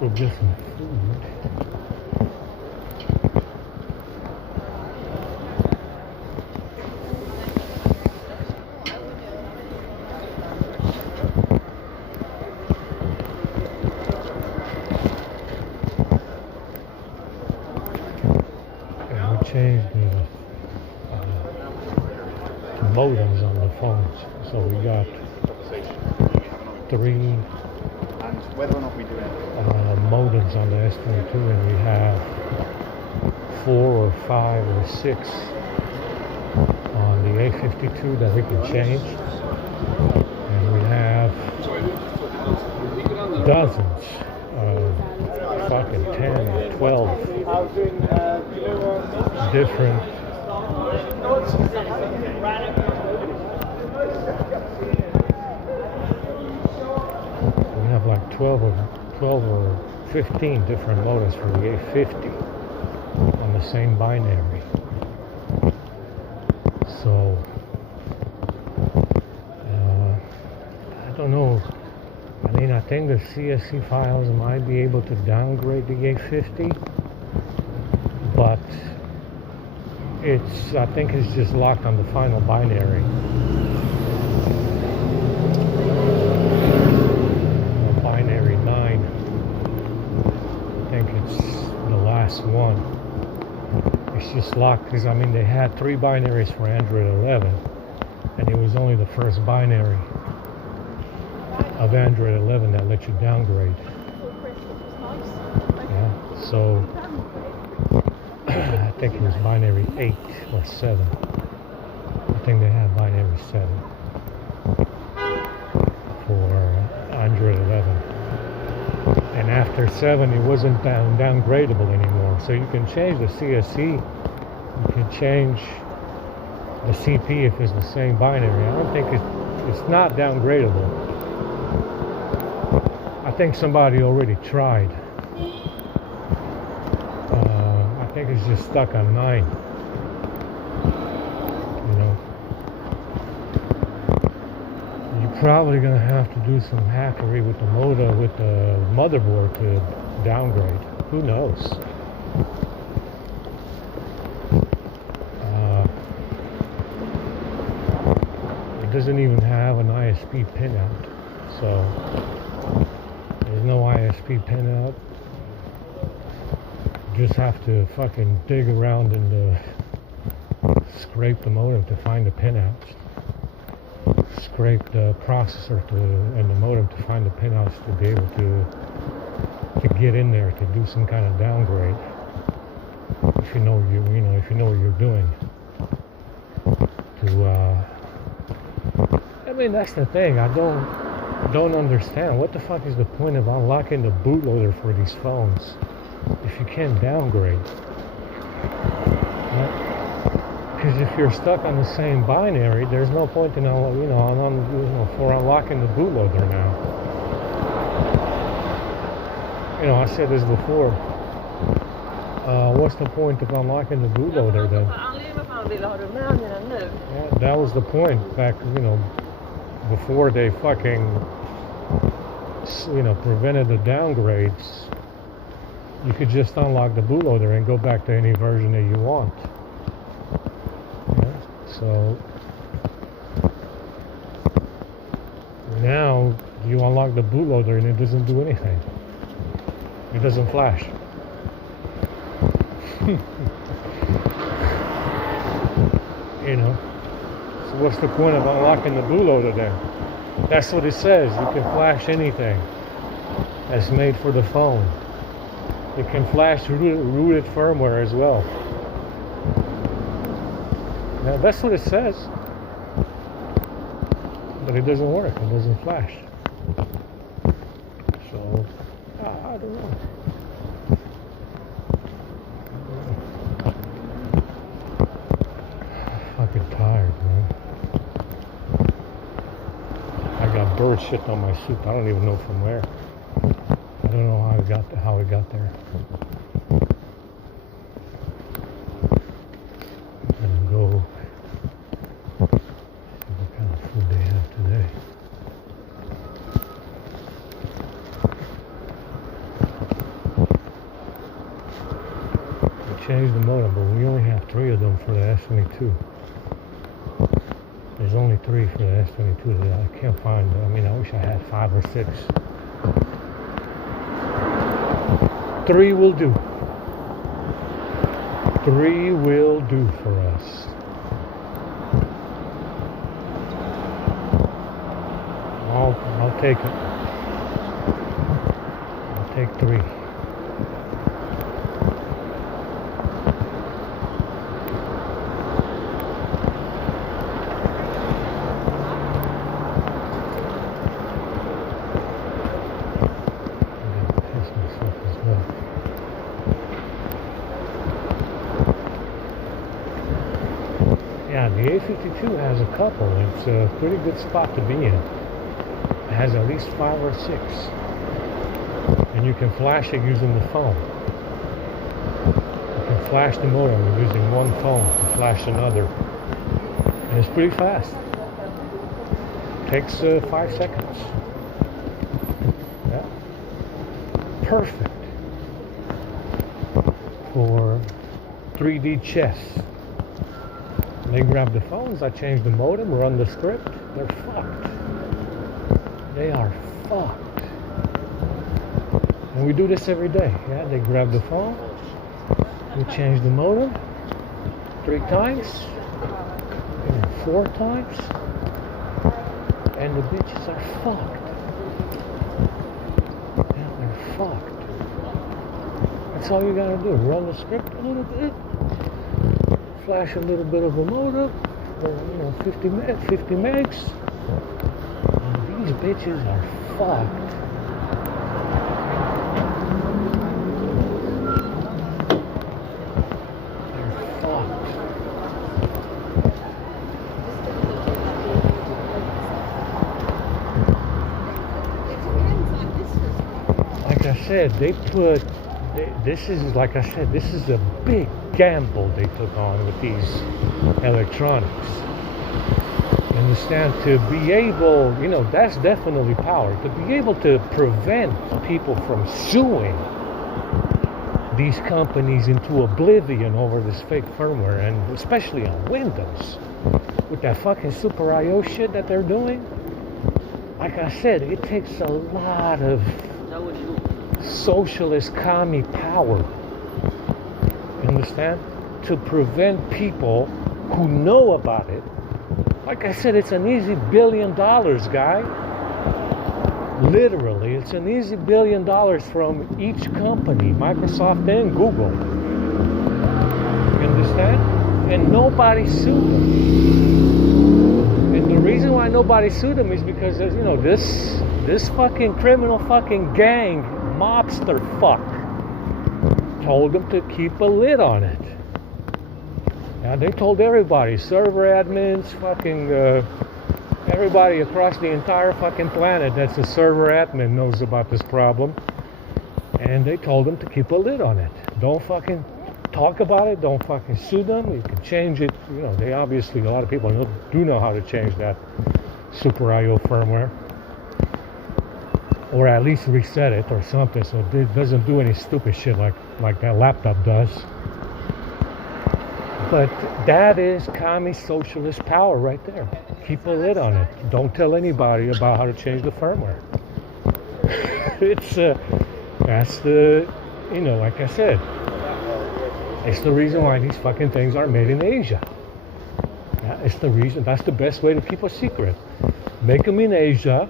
go get some food. And we changed the modems on the phones. So we got 3 And whether or not we do it. modems on the S22, and we have 4 or 5 or 6 on the A52 that we can change, and we have dozens of fucking 10 or 12 different we have like 12 or 15 different modems for the A50 on the same binary. So I don't know. I mean, I think the CSC files might be able to downgrade the A50, but I think it's just locked on the final binary. Binary 9. I think it's the last one. It's just locked because, I mean, they had 3 binaries for Android 11, and it was only the first binary of Android 11 that let you downgrade. Yeah, so I think it was binary 8 or 7. I think they had binary 7 for Android 11. And after 7, it wasn't downgradable anymore. So you can change the CSC, you can change the CP if it's the same binary. I don't think it's not downgradable. I think somebody already tried. I think it's just stuck on 9. You know, you're probably gonna have to do some hackery with the motherboard to downgrade. Who knows? It doesn't even have an ISP pinout, so there's no ISP pinout. You just have to fucking dig around and scrape the modem to find the pinouts. Scrape the processor and the modem to find the pinouts to be able to get in there to do some kind of downgrade. If you know if you know what you're doing. I mean, that's the thing. I don't understand. What the fuck is the point of unlocking the bootloader for these phones if you can't downgrade? Because if you're stuck on the same binary, there's no point in for unlocking the bootloader now. I said this before. What's the point of unlocking the bootloader then? Yeah, that was the point back, before they fucking, prevented the downgrades. You could just unlock the bootloader and go back to any version that you want. Yeah, so now you unlock the bootloader and it doesn't do anything. It doesn't flash. So what's the point of unlocking the bootloader then? That's what it says. You can flash anything that's made for the phone. It can flash rooted firmware as well. Now that's what it says. But it doesn't work. It doesn't flash. So, I don't know. Fucking tired, man. I got bird shit on my soup. I don't even know from where. I don't know how it got there. I'm gonna go see what kind of food they have today. change the modem, but we only have 3 of them for the S22. There's only 3 for the S22 that I can't find. I mean, I wish I had 5 or 6. 3 will do. 3 will do for us. I'll take it. I'll take 3. Yeah, the A52 has a couple. It's a pretty good spot to be in. It has at least 5 or 6. And you can flash it using the phone. You can flash the modem using one phone to flash another. And it's pretty fast. Takes 5 seconds. Yeah. Perfect for 3D chess. They grab the phones, I change the modem, run the script, they're fucked. They are fucked. And we do this every day. Yeah, they grab the phone, we change the modem 3 times, 4 times, and the bitches are fucked. Yeah, they're fucked. That's all you gotta do, run the script a little bit, flash a little bit of a modem, or 50 megs, and these bitches are fucked. They're fucked. Like I said, this is, like I said, this is a big gamble they took on with these electronics. You understand? To be able, that's definitely power. To be able to prevent people from suing these companies into oblivion over this fake firmware, and especially on Windows, with that fucking Super I/O shit that they're doing. Like I said, it takes a lot of socialist commie power, you understand, to prevent people who know about it. Like I said, it's an easy $1 billion, guy. Literally, it's an easy $1 billion from each company, Microsoft and Google. You understand? And nobody sued them. And the reason why nobody sued them is because, this fucking criminal fucking gang, mobster fuck, told them to keep a lid on it. Now they told everybody, server admins, fucking everybody across the entire fucking planet that's a server admin knows about this problem, and they told them to keep a lid on it. Don't fucking talk about it. Don't fucking sue them. You can change it. They obviously, a lot of people do know how to change that Super I/O firmware, or at least reset it or something, so it doesn't do any stupid shit like that laptop does. But that is commie socialist power right there. Keep a lid on it. Don't tell anybody about how to change the firmware. That's the, like I said, it's the reason why these fucking things are made in Asia. Yeah, it's the reason. That's the best way to keep a secret. Make them in Asia.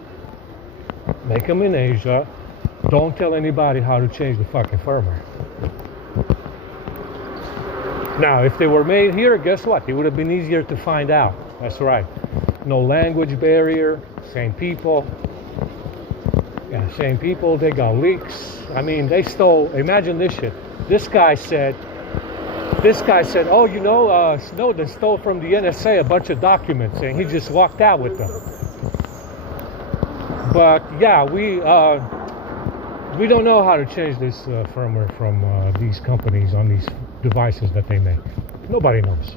Make them in Asia. Don't tell anybody how to change the fucking firmware. Now, if they were made here, guess what? It would have been easier to find out. That's right. No language barrier. Same people. Yeah, same people. They got leaks. I mean, they stole. Imagine this shit. This guy said, oh, Snowden stole from the NSA a bunch of documents, and he just walked out with them. But yeah, we don't know how to change this firmware from these companies on these devices that they make. Nobody knows.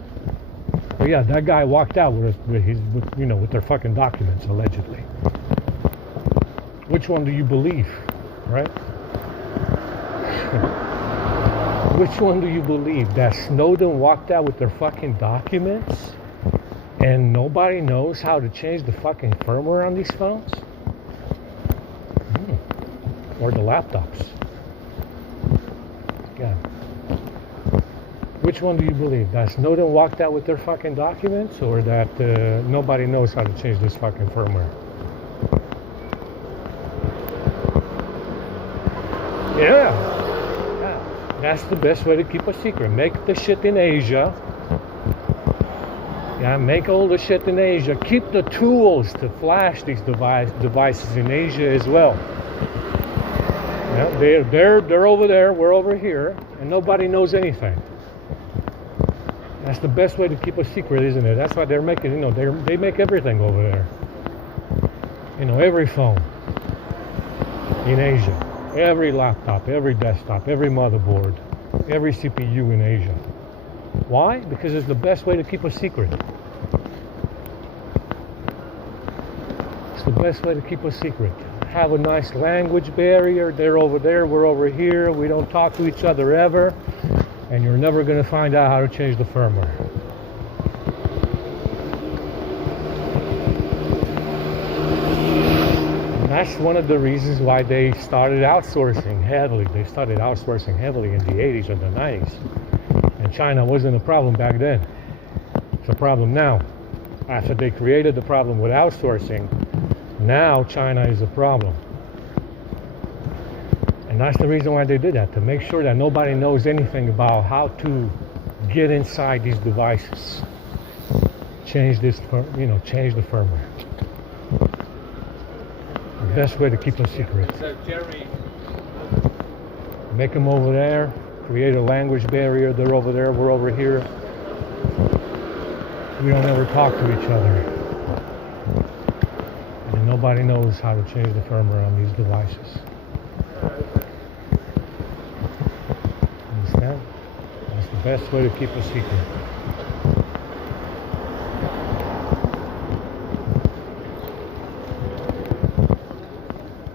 But yeah, that guy walked out with their fucking documents, allegedly. Which one do you believe, right? Which one do you believe? That Snowden walked out with their fucking documents and nobody knows how to change the fucking firmware on these phones? Or the laptops? Yeah. Which one do you believe? That Snowden walked out with their fucking documents, or that nobody knows how to change this fucking firmware? Yeah. That's the best way to keep a secret. Make the shit in Asia. Yeah, make all the shit in Asia. Keep the tools to flash these devices in Asia as well. Yeah, they're over there, we're over here, and nobody knows anything. That's the best way to keep a secret, isn't it? That's why they're making, they make everything over there. Every phone in Asia, every laptop, every desktop, every motherboard, every CPU in Asia. Why? Because it's the best way to keep a secret. It's the best way to keep a secret. Have a nice language barrier. They're over there, we're over here. We don't talk to each other ever. And you're never going to find out how to change the firmware. And that's one of the reasons why they started outsourcing heavily. They started outsourcing heavily in the 80s and the 90s. And China wasn't a problem back then. It's a problem now. After they created the problem with outsourcing, now China is a problem. And that's the reason why they did that, to make sure that nobody knows anything about how to get inside these devices. Change the firmware. The best way to keep a secret. So Jerry, Make them over there, create a language barrier. They're over there, we're over here. We don't ever talk to each other. And nobody knows how to change the firmware on these devices. Understand? That's the best way to keep a secret.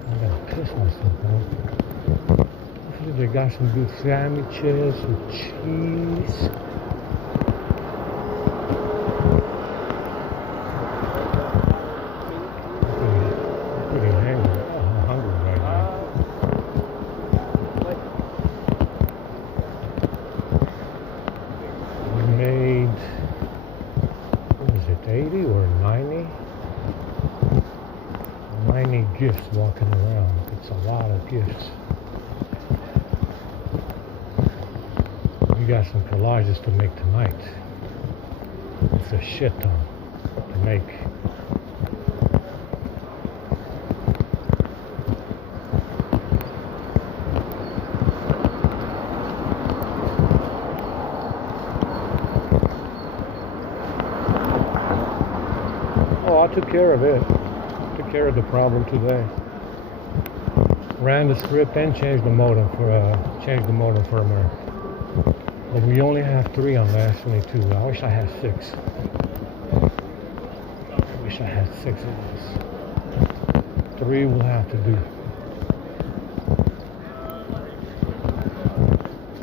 I'm gonna piss myself out. Hopefully they got some good sandwiches with cheese. Made, what is it, 80 or 90? 90 gifts walking around. It's a lot of gifts. We got some collages to make tonight. It's a shit ton to make. Oh, I took care of it. Took care of the problem today. Ran the script and changed the modem firmware. But we only have 3 on the S22. I wish I had 6. I wish I had 6 of these. 3 will have to do.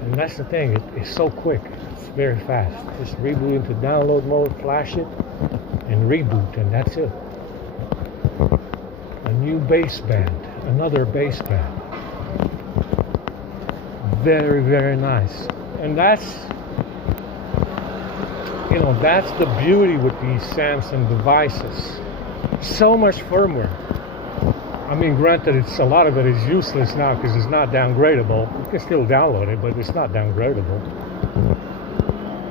And that's the thing. It's so quick. It's very fast. Just reboot into download mode, flash it, and reboot, and that's it. A new baseband, another baseband. Very, very nice. And that's the beauty with these Samsung devices. So much firmware. I mean, granted, a lot of it is useless now because it's not downgradable. You can still download it, but it's not downgradable.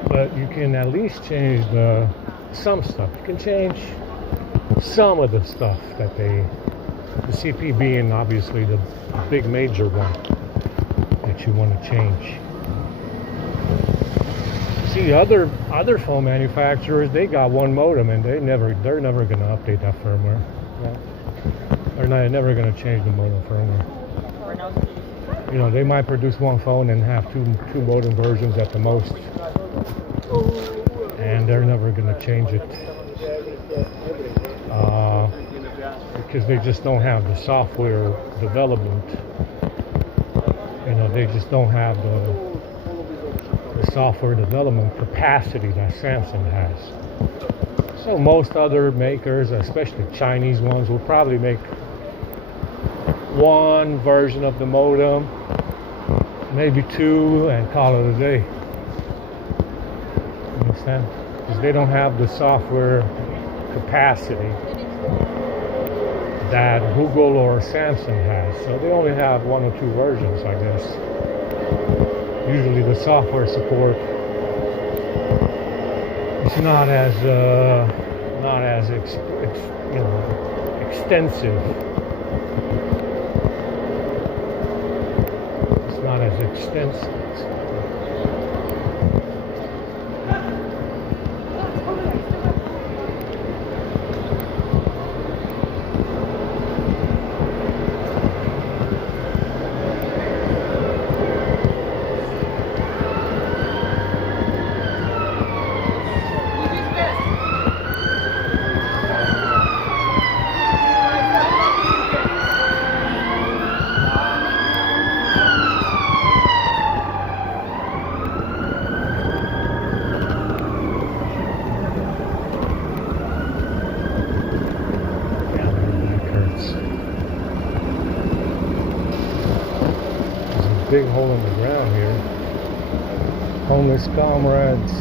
But you can at least change some stuff. You can change some of the stuff that the CP being obviously the big major one that you want to change. See, other phone manufacturers, they got one modem and they're never going to update that firmware. Yeah. They're never going to change the modem firmware. They might produce one phone and have two modem versions at the most. And they're never going to change it because they just don't have the software development. They just don't have the software development capacity that Samsung has. So most other makers, especially Chinese ones, will probably make one version of the modem, maybe two, and call it a day. You understand? Because they don't have the software capacity that Google or Samsung has. So they only have one or two versions, I guess. Usually the software support is not as extensive. It's not as extensive. Big hole in the ground here. Homeless comrades.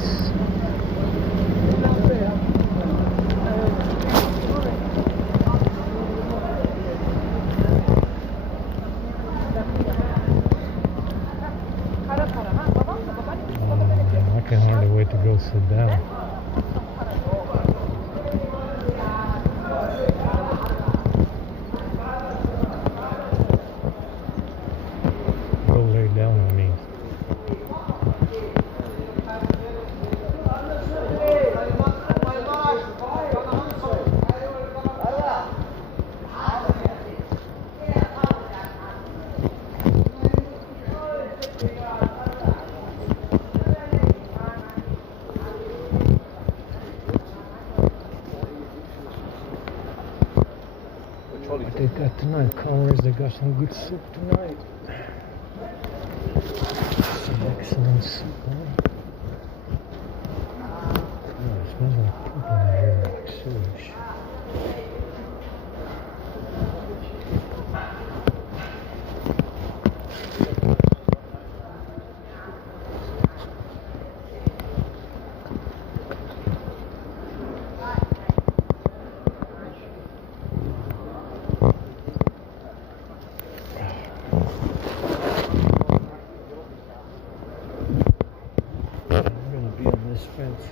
I can hardly wait to go sit down. Down on me. What they got tonight, Conrads? They got some good soup tonight. Some excellent soup, huh? Oh, it smells like poop in here, like sewage. This fence.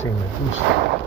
Seeing the goose.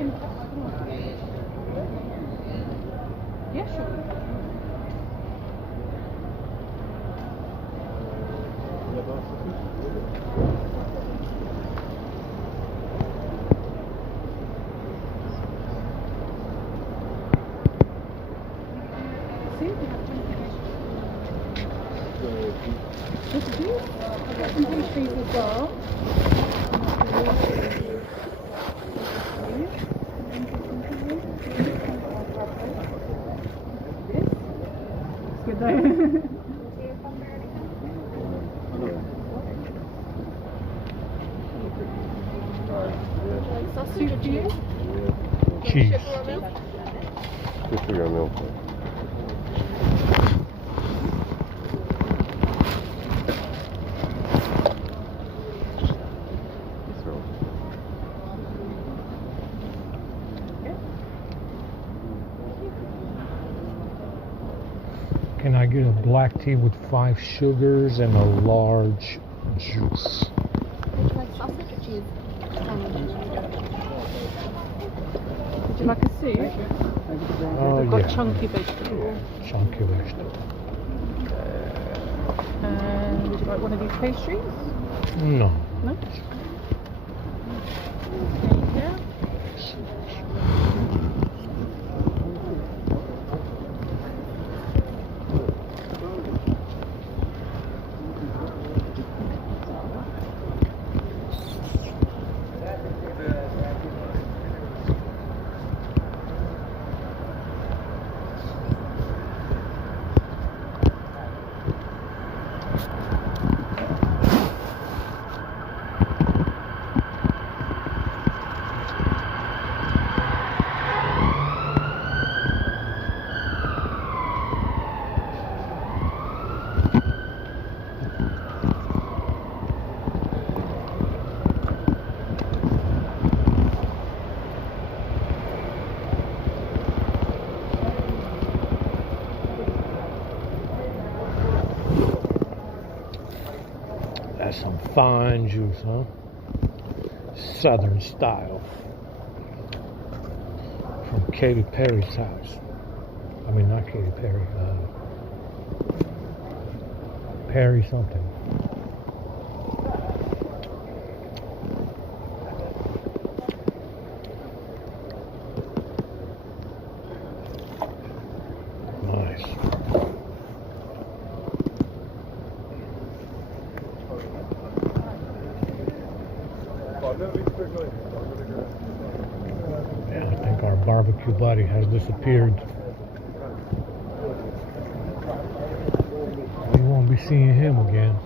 chicken. Yeah, sure. See, we have chunky vegetables. Look at this. I've got some pastries as well. It's good though. Sausage or cheese? Cheese. Sugar or milk? Just sugar and milk. Can I get a black tea with 5 sugars and a large juice? Would you like sausage or cheese? Would you like a soup? Oh, We've got yeah. chunky vegetable. Chunky vegetable. And would you like one of these pastries? No. No? Yeah. That's some fine juice, huh? Southern style. From Katy Perry's house. I mean, not Katy Perry. Perry something. Nice. Yeah, I think our barbecue buddy has disappeared. We won't be seeing him again.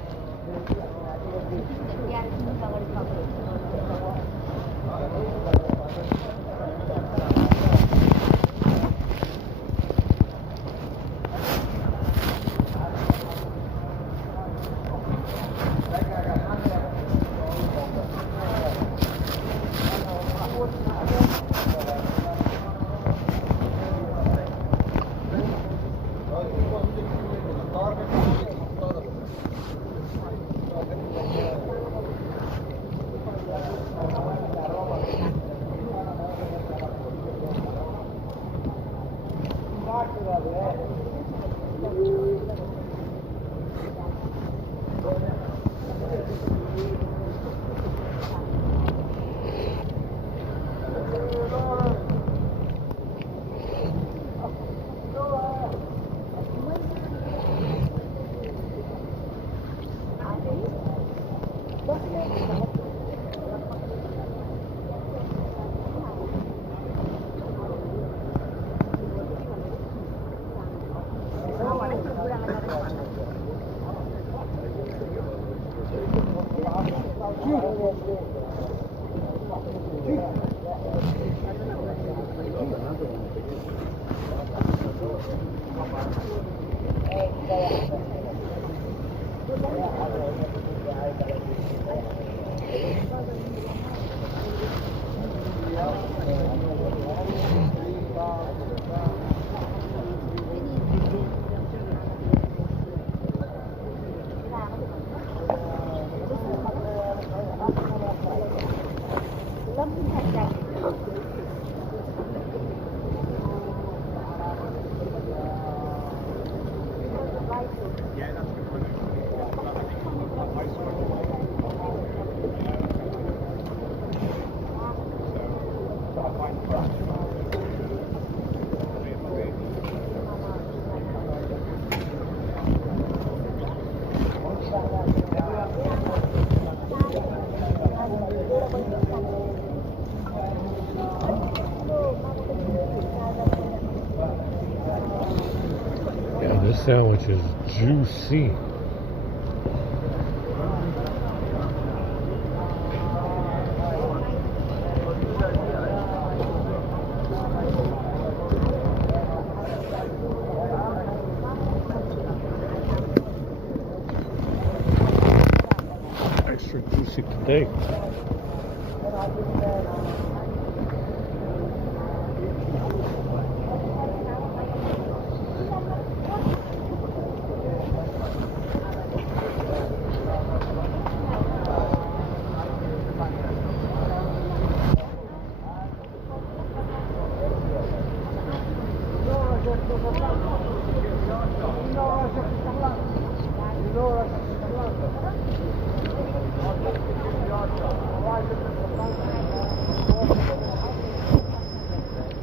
This sandwich is juicy. Extra juicy today.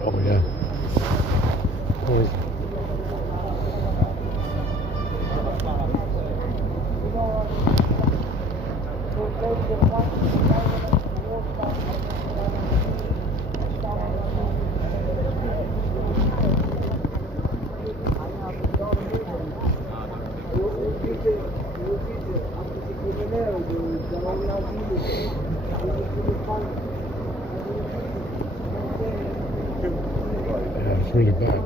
Oh yeah. Cool. Yeah, it's really bad.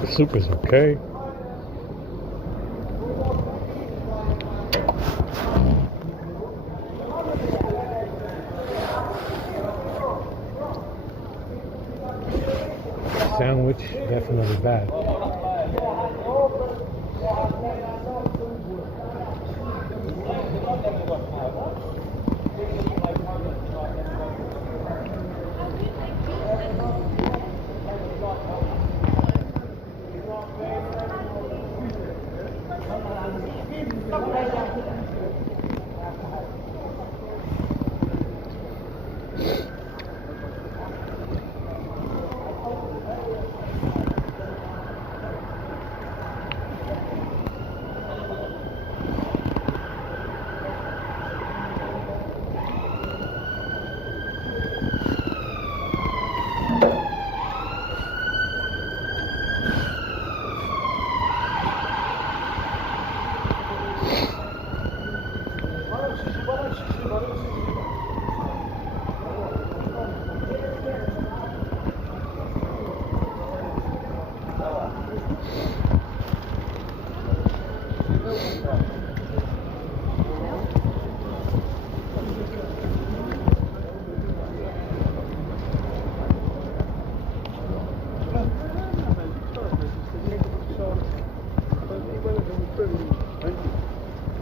The soup is okay. Sandwich, definitely bad.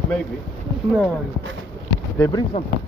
Maybe. No. They bring something.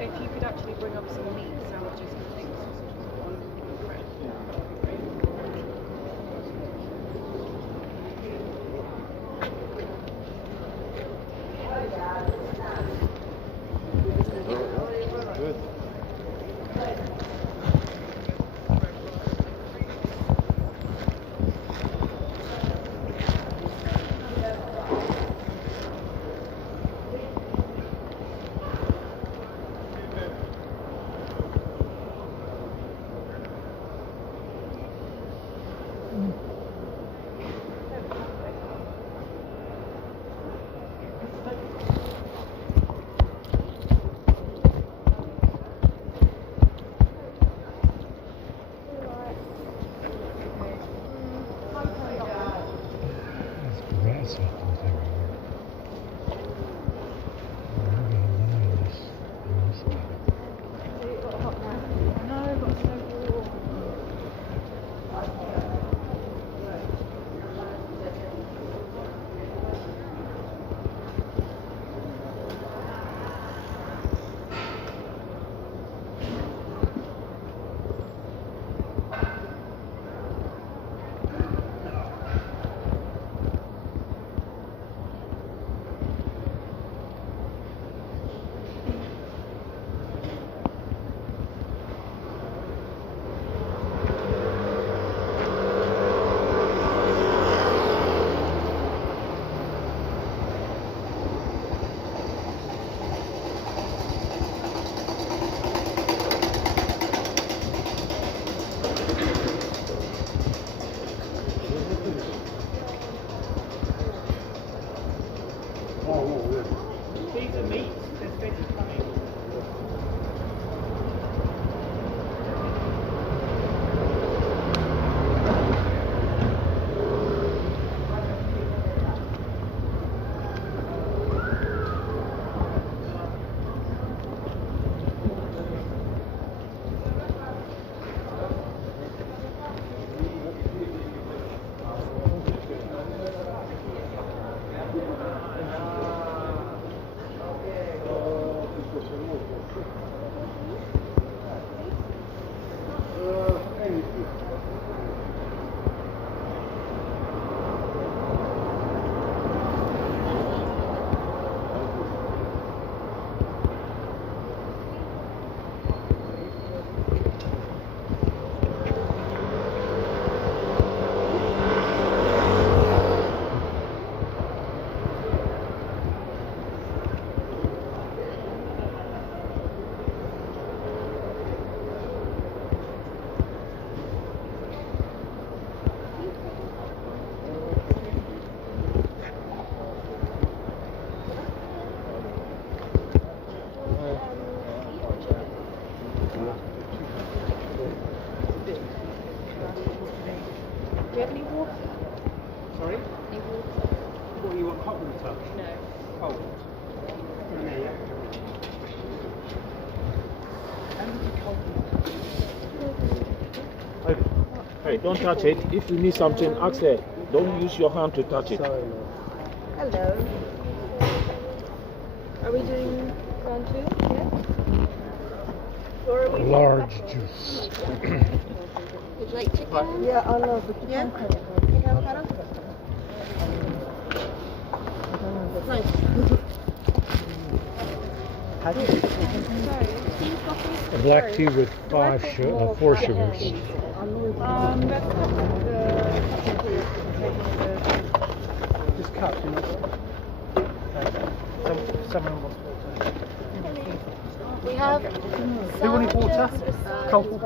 If you could actually bring up some meat sandwiches and things. Good. There's grass out there everywhere. Maybe a line on this side. No, but so warm. you have any water? Sorry? Any water? What, you want hot water? No. Cold? In there, yeah. Hey, don't touch it. If you need something, ask her. Don't use your hand to touch it. Sorry, man. Hello. Are we doing round 2? Yeah? Or are we Large juice. Would you like chicken? Yeah, I love it. Yeah? Chicken avocado? Nice. A black tea with 4 sugars. That's Just cup, you know. Someone wants water. we have Do you want any water? Cold.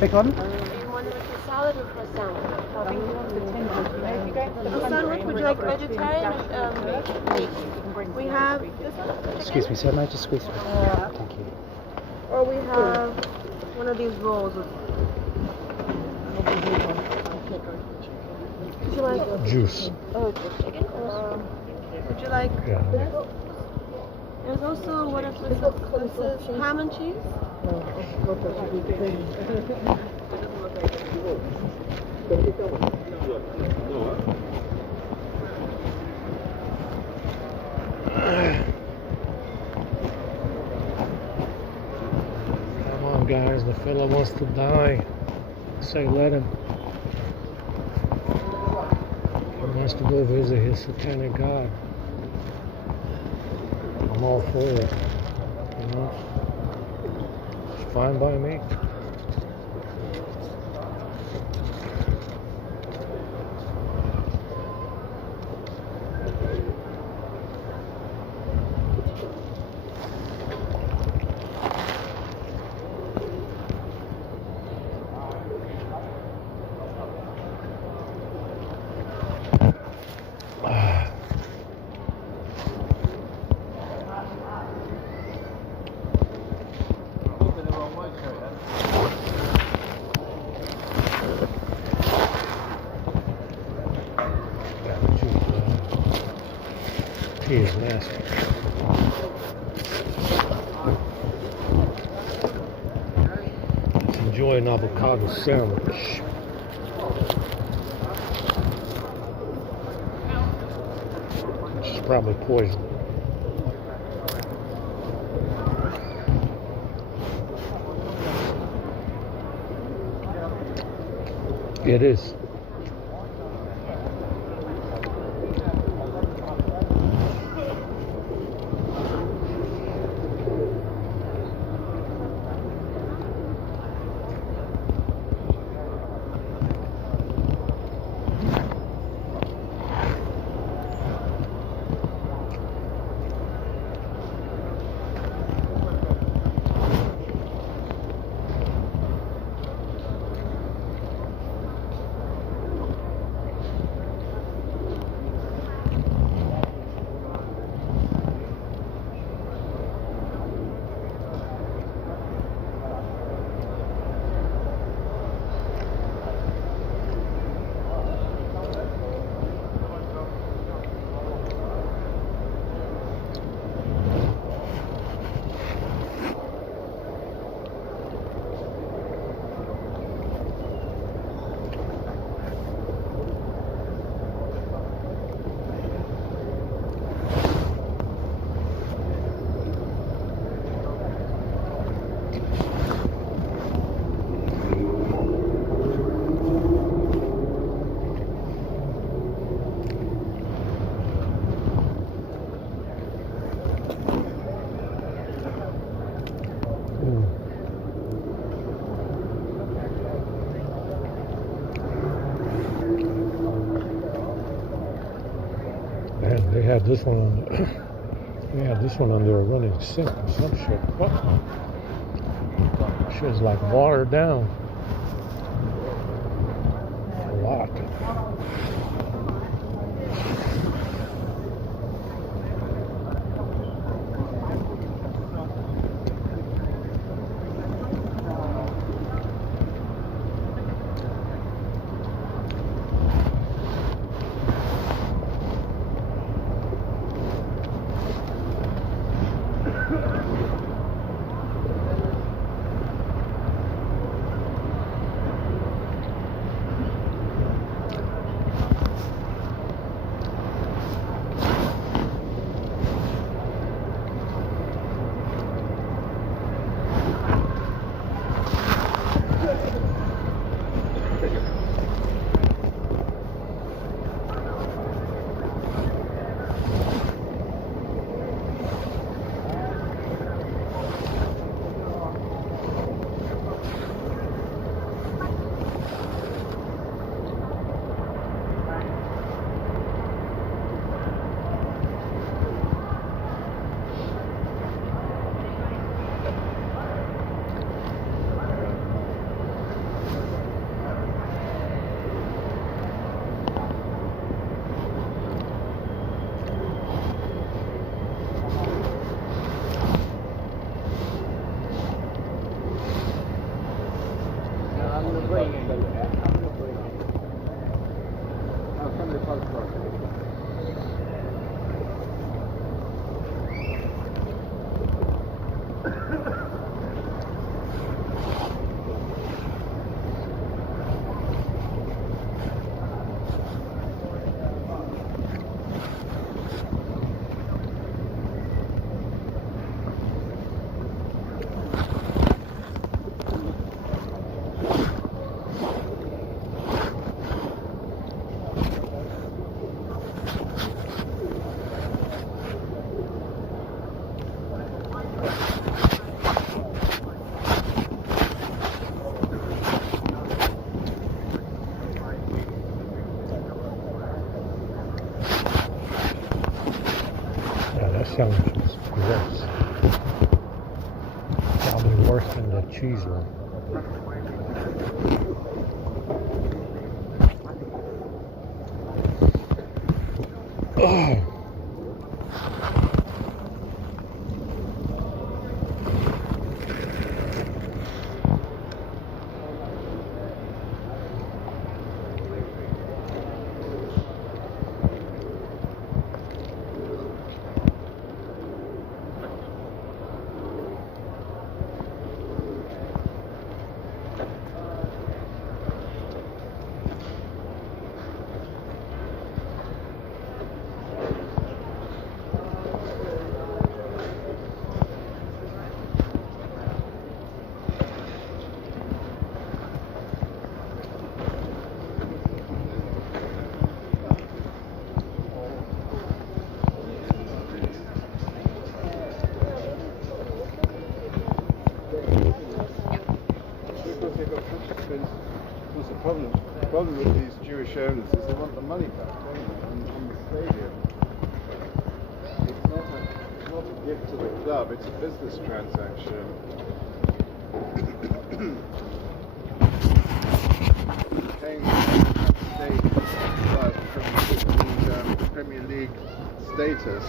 Beg pardon? Do you want it with a salad or for a sandwich? A sandwich, would you like vegetarian or meat? We have this one, Excuse me, sir. May I just squeeze it? Thank you. or we have one of these rolls with. Would you like? Juice. Oh, just chicken? Or would you like? Yeah. There's also what if this is ham and cheese? Come on, guys. The fella wants to die. Say, let him. He wants to go visit his satanic god. I'm all for it. You know? It's fine by me. Tea is nasty. Let's enjoy an avocado sandwich. Which is probably poison. It is. Man, they had this one on. They had this one on their running sink or some shit. What? Shit's like watered down. A lot. sandwiches. Gross. Probably worse than the cheese one. Ugh. What's the problem? The problem with these Jewish owners is they want the money back, don't they, on the stadium. It's not a gift to the club, it's a business transaction. Paying the stadium from the Premier League status.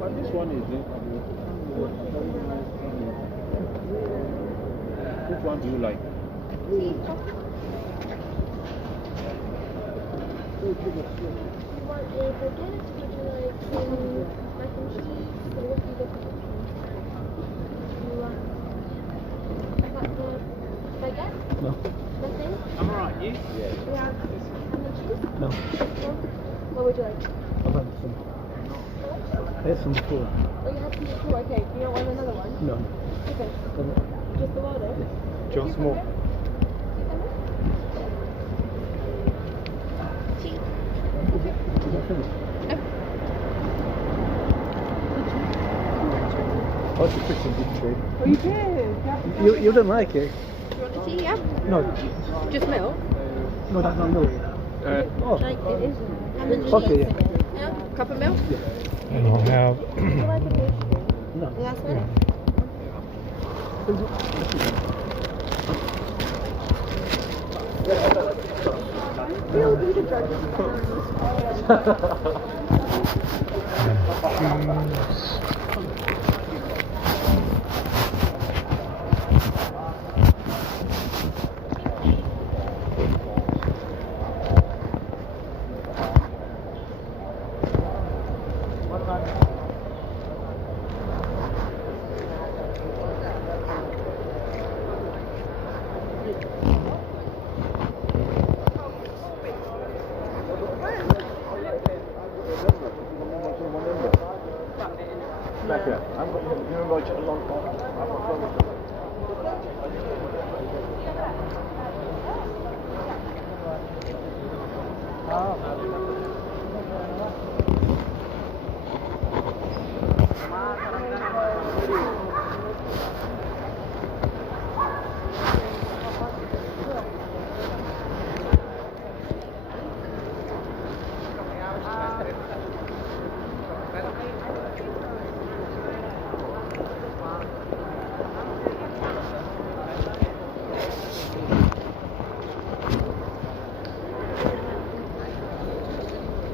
But this one is which one do you like? You want a baguette? Would you like some mac and cheese? Or what do you get? You want baguette? No. Nothing? I'm alright, you? Yeah. Ham and cheese? No. No? What would you like? I've had some. I had some before. Oh, you had some before? Okay. You don't want another one? No. Okay. Doesn't. Just the water? Do you want some more? I was just fixing good trade. Oh, you did? You didn't like it? Do you want the tea? Yeah? No. Just milk? No, that's not milk. Oh. Like it is. Ham and cheese? Okay, yeah. Yeah? Cup of milk? And I'll have. Would you like a pastry? No. The last one? We'll be the judges. Cheese.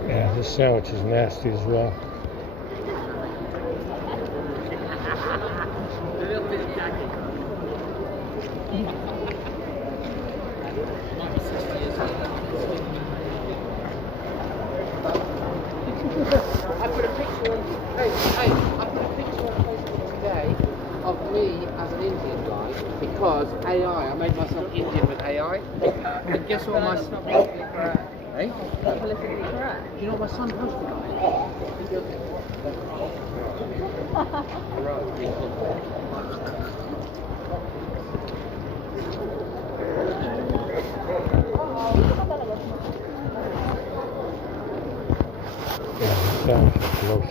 Yeah, this sandwich is nasty as well. I put a picture on. I put a picture on Facebook today of me as an Indian guy because AI. I made myself Indian with AI, and guess what my son? Hey? Politically correct. Do you know what my son posted on it? Yeah, this sandwich is gross.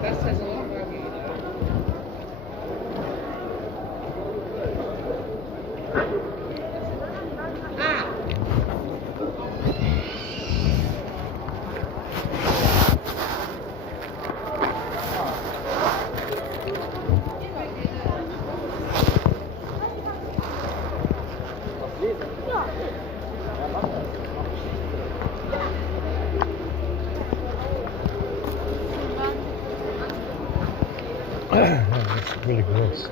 That says a lot about you. That's really gross.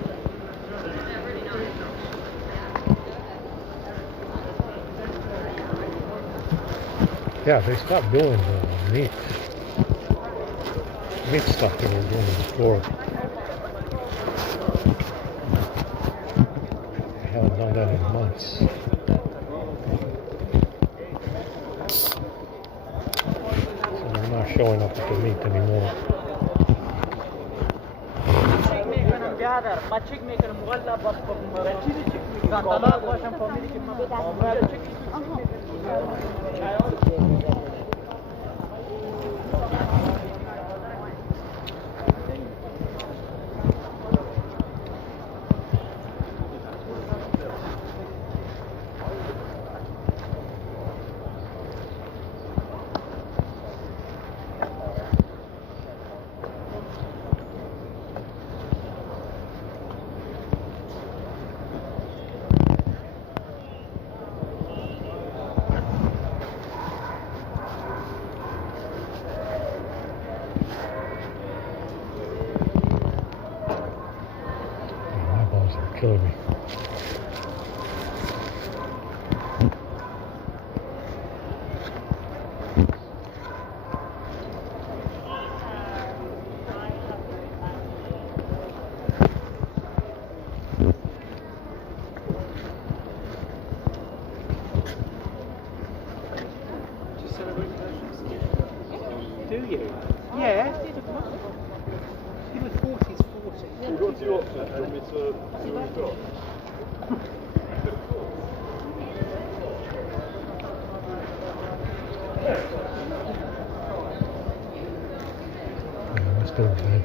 Yeah, they stopped doing the meat stuff they were doing before. They haven't done that in months. So they're not showing up with the meat anymore. My balls are killing me. Do you? Yeah. He was 40s 40. We've got two options. Do you want me to see what we've got? Yeah, let's do it, man.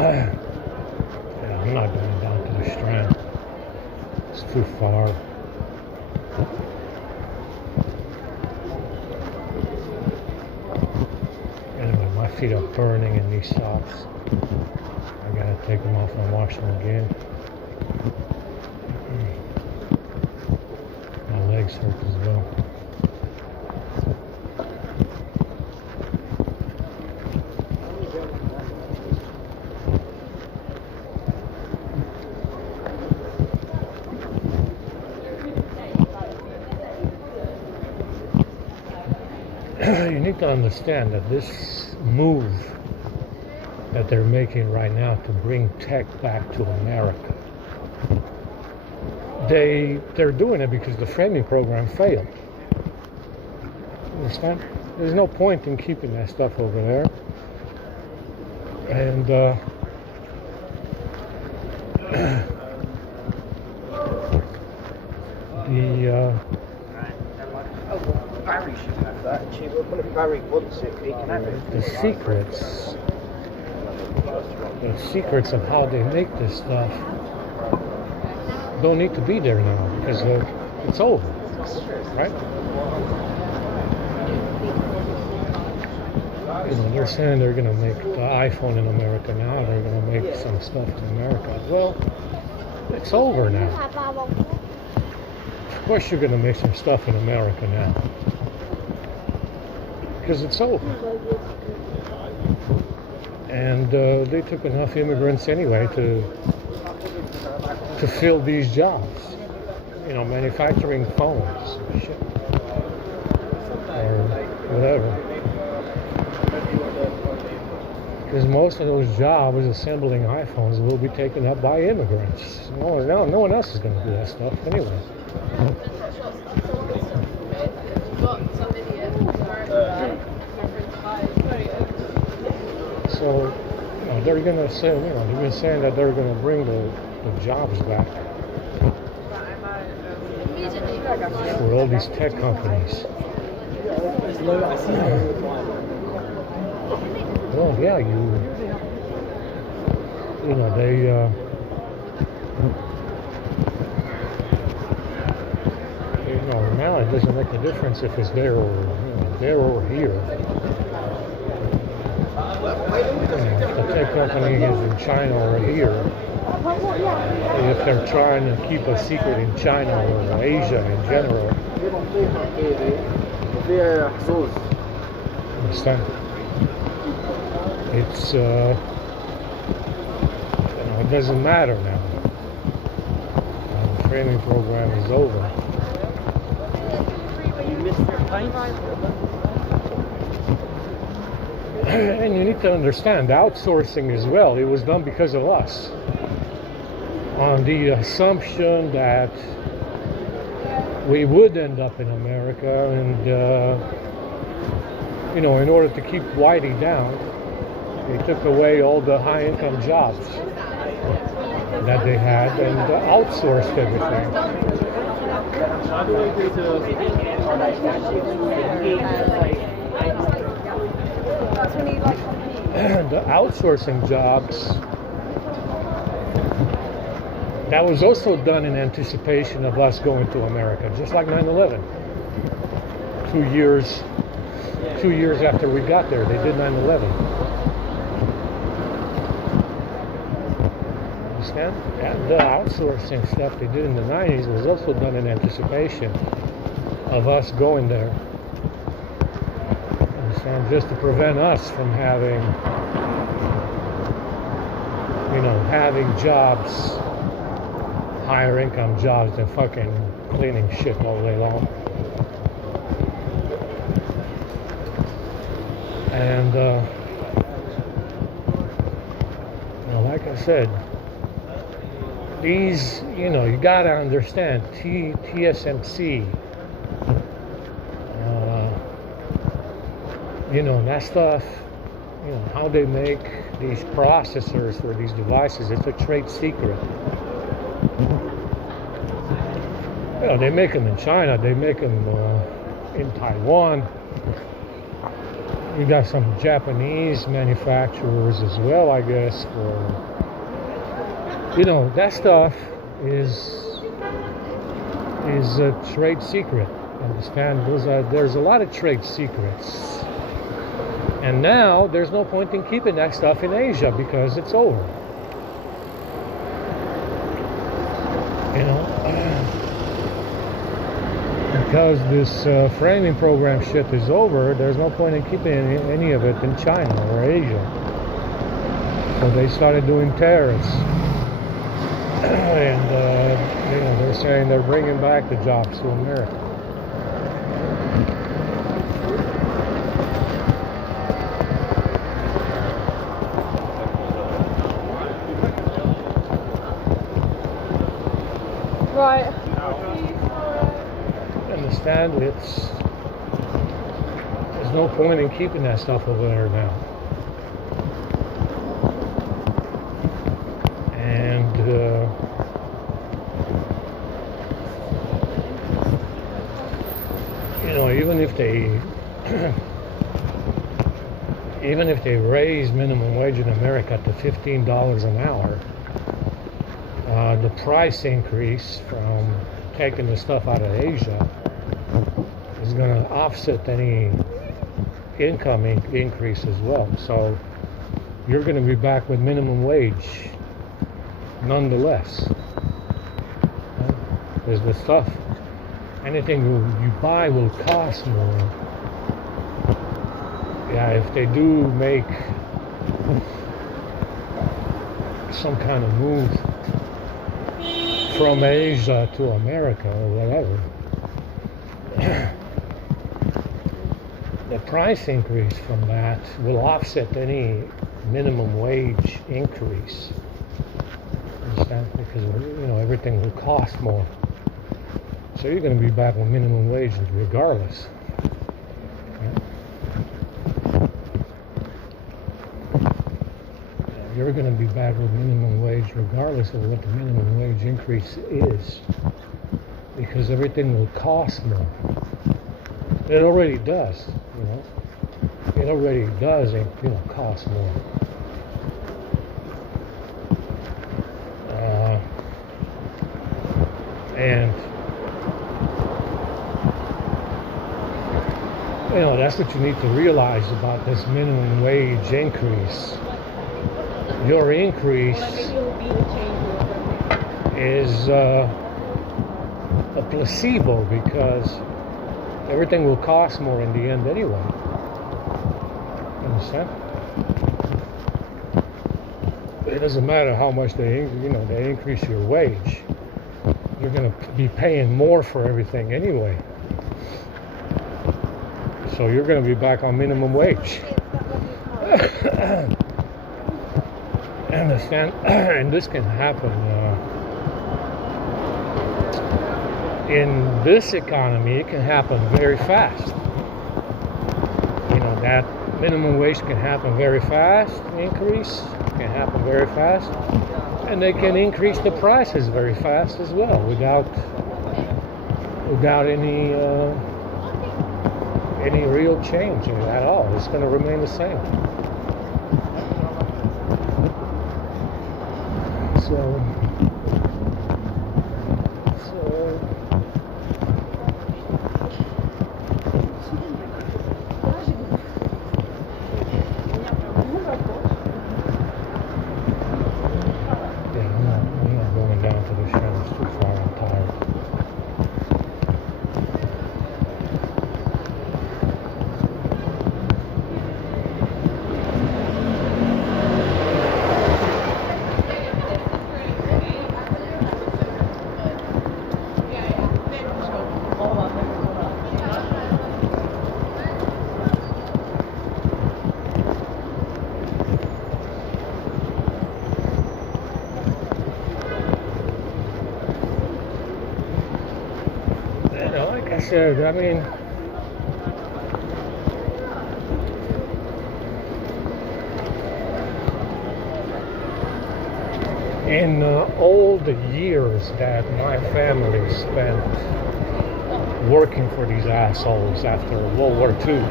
Yeah, I'm not going down to the Strand. It's too far. Anyway, my feet are burning in these socks. I gotta take them off and wash them again. My legs hurt as well. You need to understand that this move that they're making right now to bring tech back to America, they're doing it because the framing program failed. Understand? There's no point in keeping that stuff over there. And Barry should have that. Well, if Barry wants it, he can have it. the secrets of how they make this stuff don't need to be there now because it's over, right? You know, they're saying they're going to make the iPhone in America now. They're going to make some stuff in America. Well, it's over now. Of course you're going to make some stuff in America now. Because it's over. And they took enough immigrants anyway to fill these jobs. You know, manufacturing phones and shit. Or whatever. Because most of those jobs assembling iPhones will be taken up by immigrants. No one else is going to do that stuff anyway. So they're going to say, they've been saying that they're going to bring the jobs back for all these tech companies. Well, yeah, now it doesn't make a difference if it's there or here. If the tech company is in China or here, if they're trying to keep a secret in China or Asia in general, understand? It's it doesn't matter now. The training program is over. And you need to understand outsourcing as well. It was done because of us, on the assumption that we would end up in America, and in order to keep Whitey down, they took away all the high-income jobs that they had and outsourced everything. The outsourcing jobs, that was also done in anticipation of us going to America, just like 9/11. 2 years after we got there, they did 9/11. Understand? And the outsourcing stuff they did in the 90s was also done in anticipation of us going there. Understand? Just to prevent us from having jobs, higher income jobs than fucking cleaning shit all day long. And like I said, these, you gotta understand, TSMC, that stuff, how they make these processors for these devices, it's a trade secret. They make them in China, they make them in Taiwan, We got some Japanese manufacturers as well, I guess, for, you know, that stuff is a trade secret. Understand? There's a lot of trade secrets. And now there's no point in keeping that stuff in Asia because it's over. You know, because this framing program shit is over, there's no point in keeping any of it in China or Asia. So they started doing tariffs. And, you know, they're saying they're bringing back the jobs to America. Right. Understand? There's no point in keeping that stuff over there now. And you know, even if they raise minimum wage in America to $15 an hour, the price increase from taking the stuff out of Asia is going to offset any income increase as well. So you're going to be back with minimum wage nonetheless. Because the stuff, anything you buy will cost more. Yeah, if they do make some kind of move from Asia to America or whatever, the price increase from that will offset any minimum wage increase. Understand? Because, you know, everything will cost more. So you're going to be back with minimum wages regardless. You're going to be back with minimum wage regardless of what the minimum wage increase is, because everything will cost more. It already does, you know. It already does, you know, cost more. And you know, that's what you need to realize about this minimum wage increase. Your increase is a placebo, because everything will cost more in the end anyway. Understand? It doesn't matter how much they increase your wage. You're going to be paying more for everything anyway. So you're going to be back on minimum wage. Understand? And this can happen in this economy. It can happen very fast. You know, that minimum wage can happen very fast. Increase can happen very fast, and they can increase the prices very fast as well without any real change at all. It's going to remain the same. So I'm not going down to the show. It's too far. I'm tired. Like I said, I mean, in all the years that my family spent working for these assholes after World War II,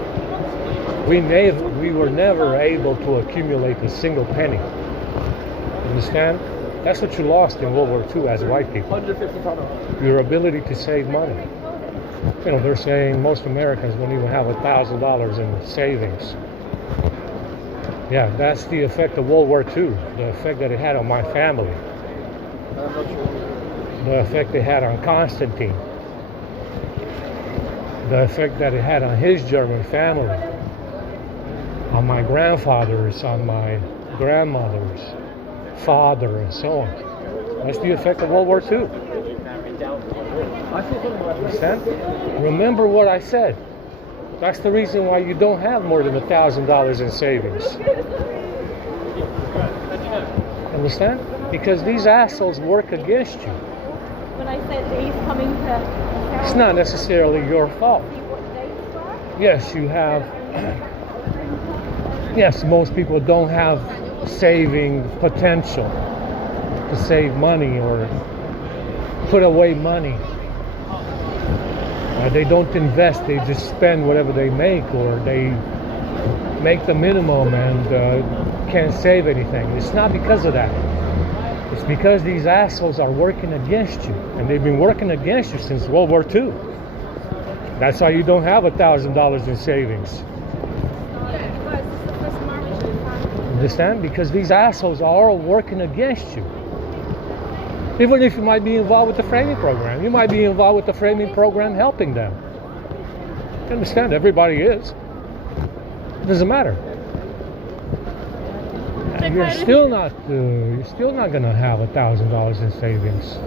we were never able to accumulate a single penny. Understand? That's what you lost in World War II as white people. Your ability to save money. You know, they're saying most Americans don't even have $1,000 in savings. Yeah, that's the effect of World War II. The effect that it had on my family. The effect it had on Constantine. The effect that it had on his German family. On my grandfathers, on my grandmothers, father, and so on. That's the effect of World War II. Understand? Remember what I said. That's the reason why you don't have more than $1,000 in savings. Understand? Because these assholes work against you. When I said that he's coming to... It's not necessarily your fault. Yes, you have... Yes, most people don't have saving potential to save money or put away money. They don't invest, they just spend whatever they make, or they make the minimum and can't save anything. It's not because of that. It's because these assholes are working against you, and they've been working against you since World War II. That's why you don't have $1,000 in savings. Understand? Because these assholes are all working against you. Even if you might be involved with the framing program, you might be involved with the framing program helping them. You understand? Everybody is. It doesn't matter. You're still not going to have $1,000 in savings.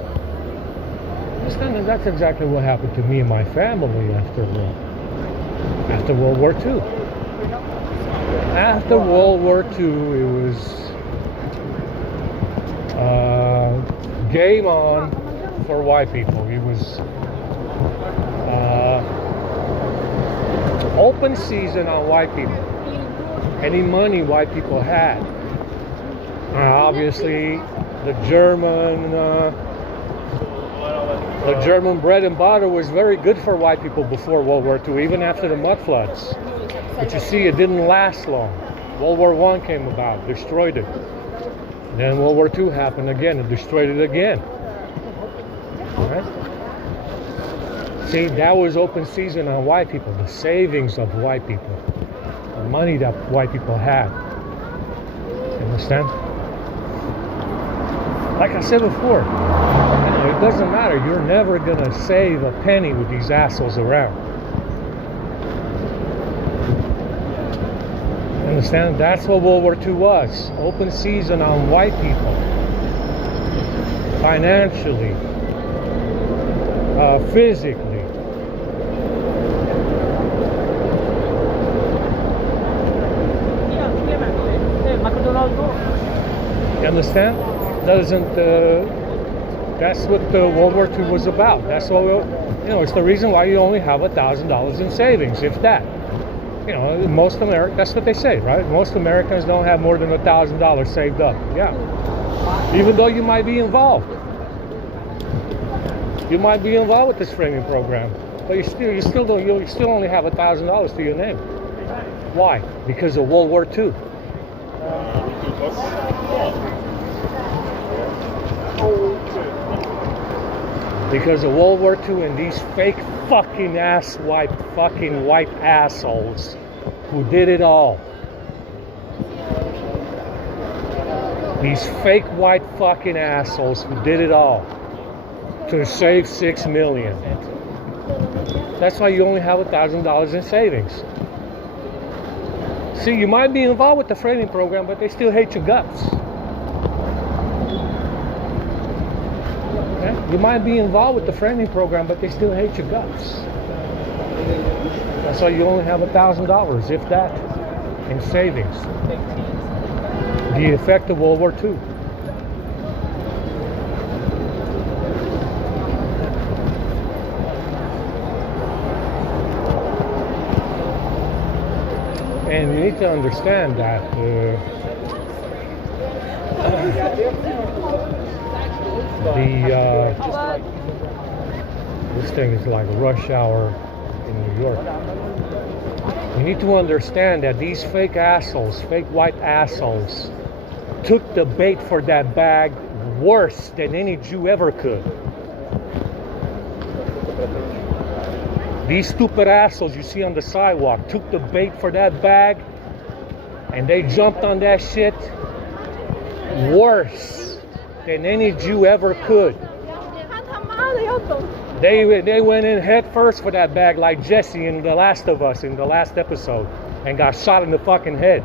Understand? That's exactly what happened to me and my family after World War II. After World War II, it was game on for white people. It was open season on white people. Any money white people had. Obviously, the German bread and butter was very good for white people before World War II, even after the mud floods. But you see, it didn't last long. World War I came about, destroyed it. Then World War II happened again and destroyed it again. Right? See, that was open season on white people, the savings of white people, the money that white people had. You understand? Like I said before, it doesn't matter. You're never going to save a penny with these assholes around. Understand? That's what World War II was. Open season on white people. Financially. Physically. You understand? That's what World War II was about. That's what, it's the reason why you only have $1,000 in savings, if that. Most Americans, that's what they say, right? Most Americans don't have more than $1,000 saved up. Yeah. Even though you might be involved. You might be involved with this framing program. But you still only have $1,000 to your name. Why? Because of World War II. Because of World War II and these fake fucking white assholes who did it all. These fake white fucking assholes who did it all to save $6 million. That's why you only have $1,000 in savings. See, you might be involved with the framing program, but they still hate your guts. You might be involved with the framing program, but they still hate your guts. That's why you only have $1,000, if that, in savings. The effect of World War II. And you need to understand that this thing is like rush hour in New York. You need to understand that these fake assholes, fake white assholes, took the bait for that bag worse than any Jew ever could. These stupid assholes you see on the sidewalk took the bait for that bag and they jumped on that shit worse than any Jew ever could. They went in head first for that bag like Jesse in The Last of Us in the last episode and got shot in the fucking head.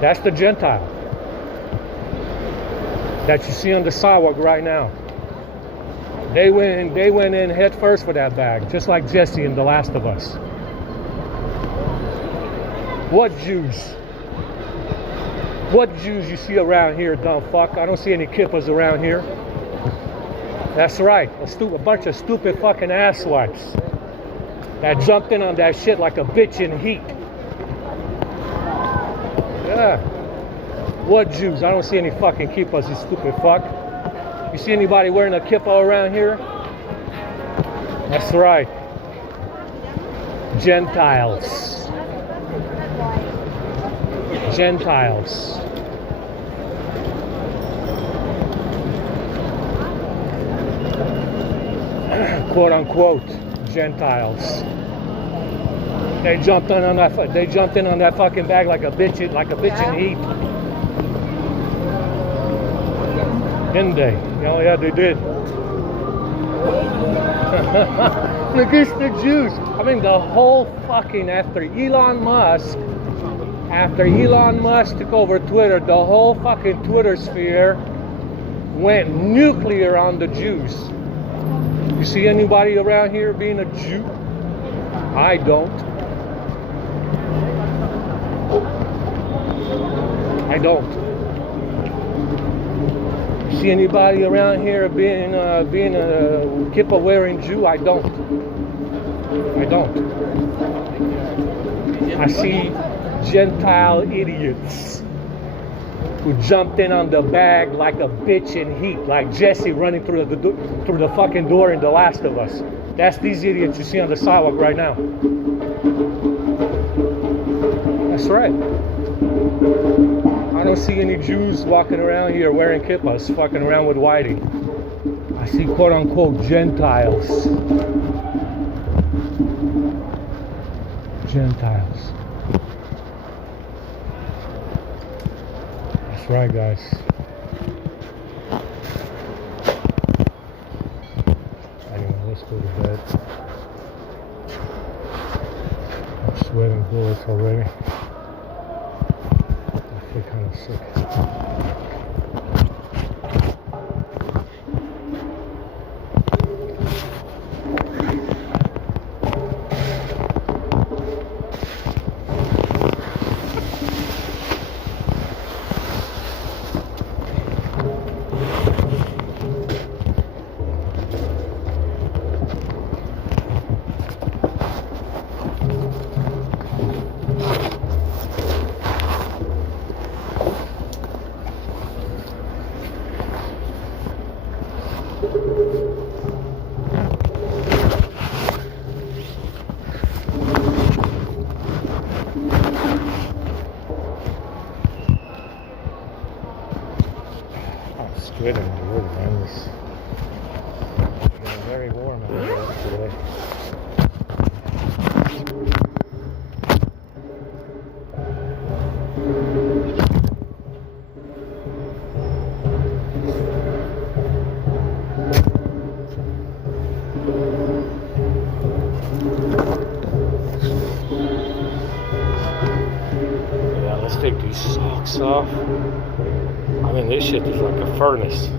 That's the Gentile that you see on the sidewalk right now. They went in head first for that bag, just like Jesse in The Last of Us. What Jews? What Jews you see around here, dumb fuck? I don't see any kippas around here. That's right, a bunch of stupid fucking asswipes that jumped in on that shit like a bitch in heat. Yeah. What Jews? I don't see any fucking kippas, you stupid fuck. You see anybody wearing a kippah around here? That's right. Gentiles. Gentiles. Quote unquote Gentiles. They jumped in on that fucking bag like a bitch in heat. Didn't they? Oh yeah, they did. Against the Jews. I mean, the whole fucking after Elon Musk took over Twitter, the whole fucking Twitter sphere went nuclear on the Jews. You see anybody around here being a Jew? I don't. I don't. You see anybody around here being a kippah wearing Jew? I don't. I don't. I see Gentile idiots who jumped in on the bag like a bitch in heat, like Jesse running through the fucking door in The Last of Us. That's these idiots you see on the sidewalk right now. That's right. I don't see any Jews walking around here wearing kippahs, fucking around with whitey. I see quote unquote Gentiles. Gentiles. That's right, guys. Anyway, let's go to bed. I'm sweating bullets already. I feel kind of sick. It's good in the wood, man. It's very warm out here today. Yeah, let's take these socks off. I mean, this shit is like a furnace.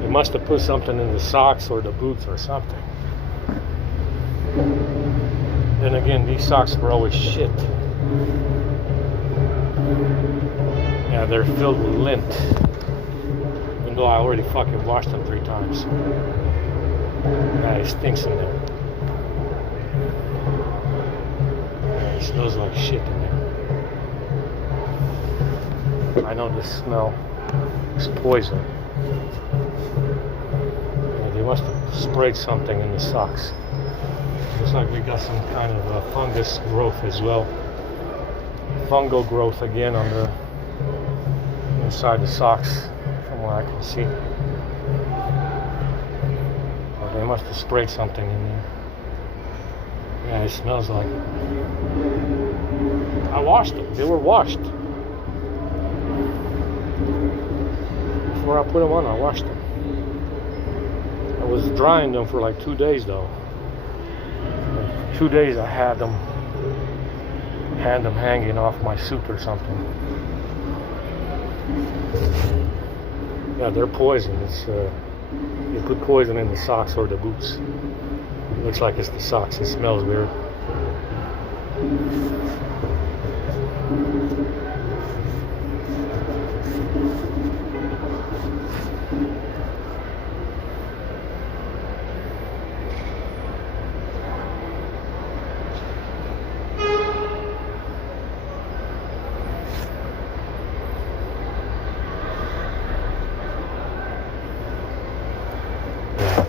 They must have put something in the socks or the boots or something. Then again, these socks were always shit. Yeah, they're filled with lint. Even though I already fucking washed them 3 times. Yeah, it stinks in there. Yeah, it smells like shit in there. I know this smell is poison. Yeah, they must have sprayed something in the socks. Looks like we got some kind of fungus growth as well. Fungal growth again on the inside the socks, from what I can see. Well, they must have sprayed something in there. Yeah, it smells like it. I washed them. They were washed. Before I put them on, I washed them. I was drying them for like 2 days though. 2 days I had them hanging off my suit or something. Yeah, they're poison. It's you put poison in the socks or the boots. It looks like it's the socks. It smells weird.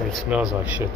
It smells like shit.